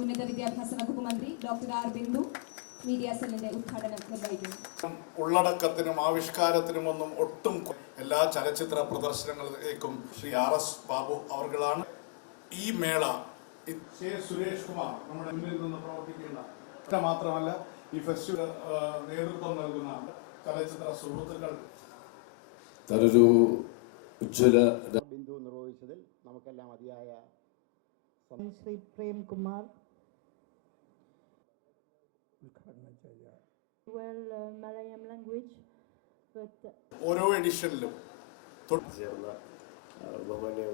ഉന്നത വിദ്യാഭ്യാസ വകുപ്പ് മന്ത്രി ഡോക്ടർ ആർ ബിന്ദു മീഡിയ സെല്ലിന്റെ ഉദ്ഘാടനം നിർവഹിക്കുന്നു. ഉള്ളടക്കത്തിനും ആവിഷ്കാരത്തിനുമൊന്നും ഒട്ടും എല്ലാ ചലച്ചിത്ര പ്രദർശനങ്ങളിലേക്കും ശ്രീ RS ബാബു അവർകളാണ്. ഈ മേള സുരേഷ് കുമാർ നമ്മുടെ മുന്നിൽ നിന്ന് പ്രവർത്തിക്കുന്ന മാത്രമല്ല ഈ ഫെസ്റ്റിവൽ നേതൃത്വം നൽകുന്ന ചലച്ചിത്ര സുഹൃത്തുക്കൾ ഒരു ഉജ്ജ്വല ബിന്ദു നിർവഹിച്ചതിൽ നമുക്കെല്ലാം അതിയായ ശ്രീ പ്രേംകുമാർ ഉദ്ഘാടനം ചെയ്യുക. Malayalam language, but ഓരോ എഡിഷനിലും ചേർന്ന ബഹുമാന്യ